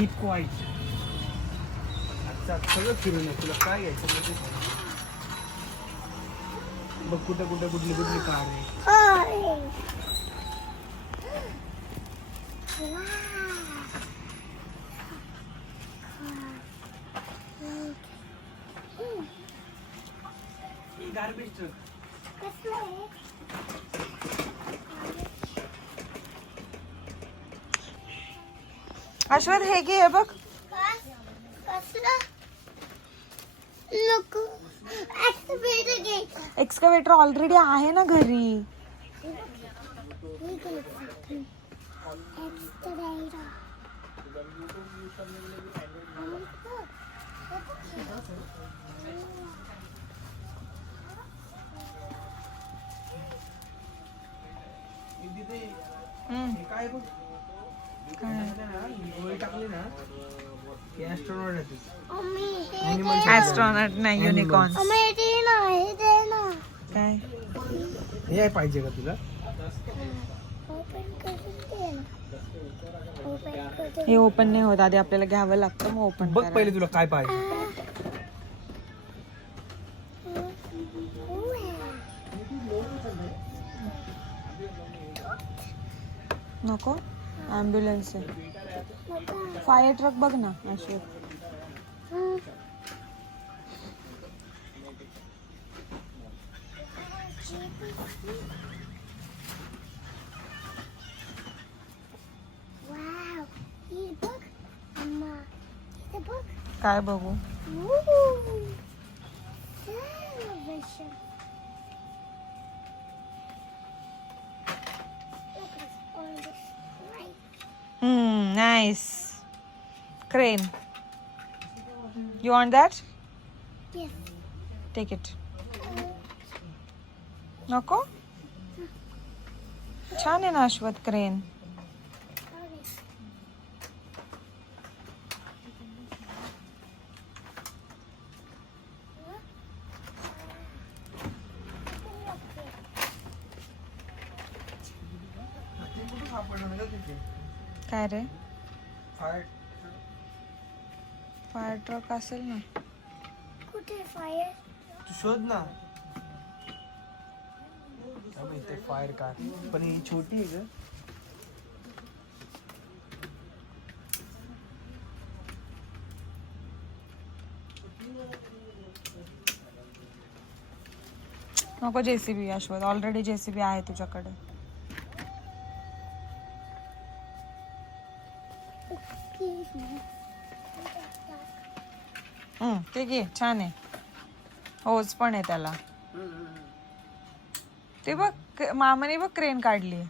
Keep quiet. आता सगळं फिरून ये. तुला काय घ्यायचं म्हणजे बघ कुठे कुठे कुठली कुठली कार आहे. Garbage truck. अश्वथ हे घे, हे बघ. एक्सकवेटर ऑलरेडी आहे ना घरी. काय बघ टाकले ना. ऍस्ट्रॉनॉट नाही, युनिकॉर्न. काय हे पाहिजे का तुला. हे ओपन नाही होत, आधी आपल्याला घ्यावं लागतं मग ओपन. बघ पहिले तुला काय पाहिजे. नको. ॲम्ब्युलन्स आहे. फायर ट्रक बघ ना अश्वथ. काय बघू. Nice. Crane. You want that? Yes. Take it. नको. छान आहे ना अश्वथ क्रेन. काय रे. फायर ट्रक असेल ना. कुठे फायर. तू शोध ना. इथे फायर कार पण ही छोटी आहे ग. नको जेसीबी अश्वथ, ऑलरेडी जेसीबी आहे तुझ्याकडे. ते घे, छान आहे. होज पण आहे त्याला. ते बघ मामाने बघ क्रेन काढली.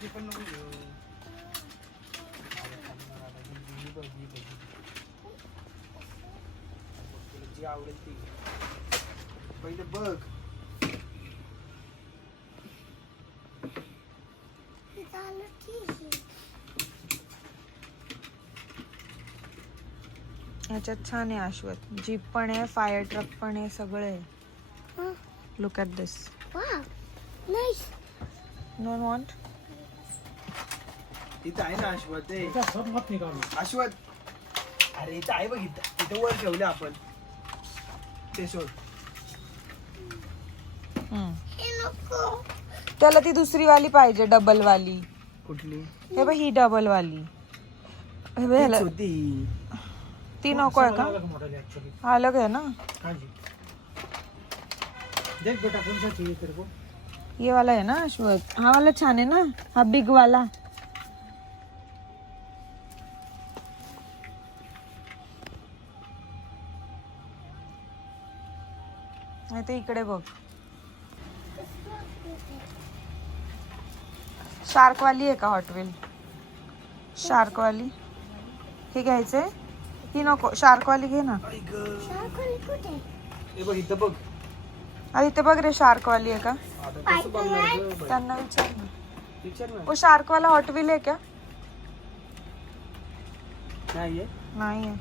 ती पण नको घेऊ. जी आवडेल ती पहिले बघ. ह्याच्यात छान आहे अश्वथ. जीप पण आहे, फायर ट्रक पण आहे, सगळं आहे. Look at this. Don't want. इथं आहे ना अश्वथ. अश्वथ अरे इथं आहे बघ. इथं वर ठेवलं आपण. ते शोध. त्याला ती दुसरी वाली पाहिजे, डबल वाली. कुठली. हे बघ ही डबल वाली. हे बघ ह्याला होती ती नको आहे का. अलग आहे ना. देख बेटा कौन सा चाहिए तेरे को. ये वाला है ना अश्वथ. हा वाला छान आहे ना, हा बिग वाला. नाही ते इकडे बघ. शार्क वाली आहे का हॉटव्हील. शार्क वाली हे घ्यायचंय. ही नको, शार्क वाली घे ना. हे बघ इथं बघ. अरे ते बघ रे शार्क वाली आहे का? आता कसं बघणार गं बाई? त्यांना विचार ना. विचार ना. वो शार्क वाला हॉट व्हील आहे क्या? नाही आहे. नाही आहे.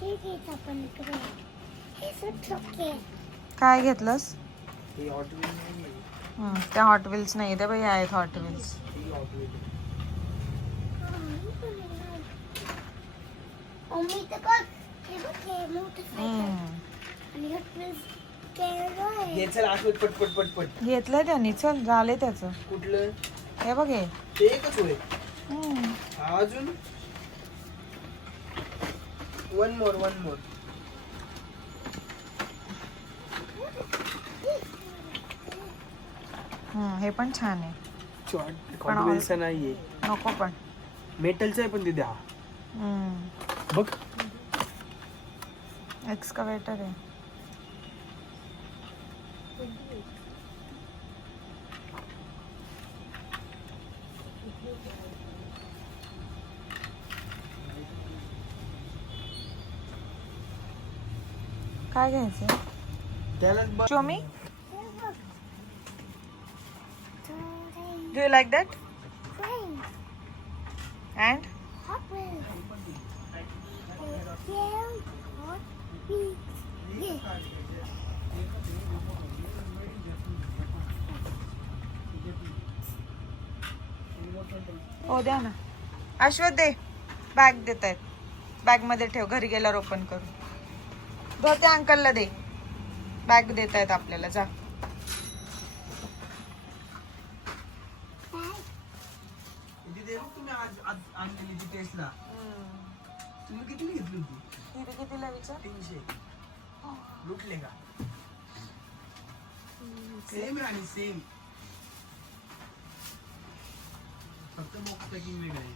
हे घ्यायचं आपण इकडे. हे सुट ओके. काय घेतलंस? हे हॉट व्हील नाही आहे. त्या हॉट व्हील्स नाही ते बाई आहेत हॉट व्हील्स. ही हॉट व्हील आहे. मम्मी तर बघ. हे बघ हे मोटरसायकल. आणि हे प्लस कॅरो आहे. घे चल आठवत पट पट पट. घेतलंय त्यांनी. चल झाले त्याचं. कुठलं? हे बघ हे. ते एकच होय. हम्म. हा अजून वन मोर. हे पण छान आहे. कॉन्फिडन्स नाहीये. नको पण. मेटलचं आहे पण ते द्या. बघ एक्सकवेटर आहे. काय घ्यायचं? त्यालाच बघ. शो मी. हे बघ. Do you like that? Fine. And Hot Wheels. Hot Wheels. हो द्या ना. अश्वत दे. बॅग देत आहेत. बॅग मध्ये ठेव. घरी गेल्यावर ओपन करू. दो त्या अंकलला दे. बॅग देत आहेत आपल्याला. जा. दे बघ तुम्ही आज आणलेली ती टेस्ला. तुम्ही किती घेतली होती? कितीला विचार? 300. लुटले का? Same Rani same. फक्त बॉक्स पॅकिंग वेगळं आहे.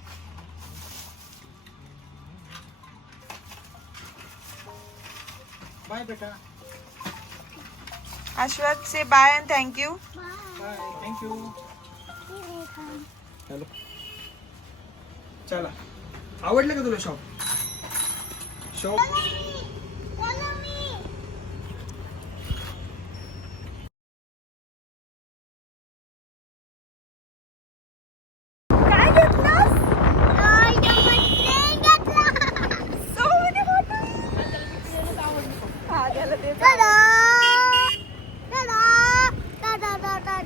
बाय बेटा. अश्वत से bye and thank you. Bye thank you. चलो चला. आवडलं का तुला शॉप? काय घेतलंस? Ta-da! Ta-da! Ta-da-da-da.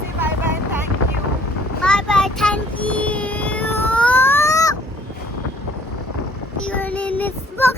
Say bye bye thank you. Bye-bye, thank you. Even in this box.